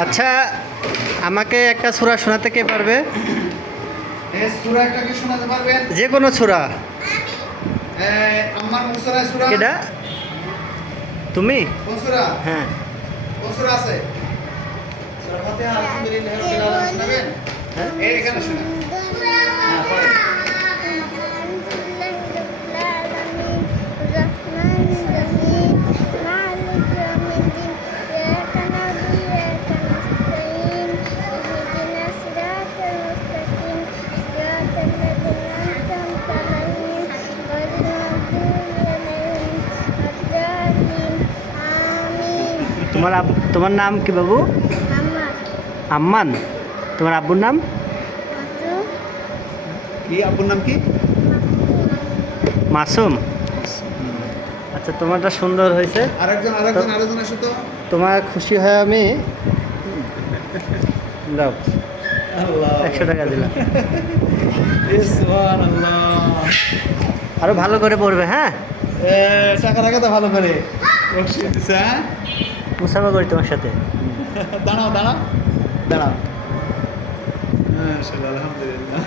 আচ্ছা আমাকে একটা সুরা শোনাতে কে পারবে? যে কোনো সুরা। কেডা? তুমি? হ্যাঁ। আছে? হ্যাঁ। তোমার তোমার নাম কি বাবু? আম্মান। তোমার আব্বুর নাম? কি আব্বুর নাম কি? মাসুম। আচ্ছা তোমারটা সুন্দর হয়েছে। আরেকজন আরেকজন আরেকজন আসো তো। তোমার খুশি হয়ে আমি? দাও। একশো টাকা দিলাম। আরও ভালো করে পড়বে হ্যাঁ? টাকা রাখা তো ভালো করে। হ্যাঁ মুসাফা করি তোমার সাথে। দাঁড়াও দাঁড়াও। দাঁড়াও। হ্যাঁ আলহামদুলিল্লাহ।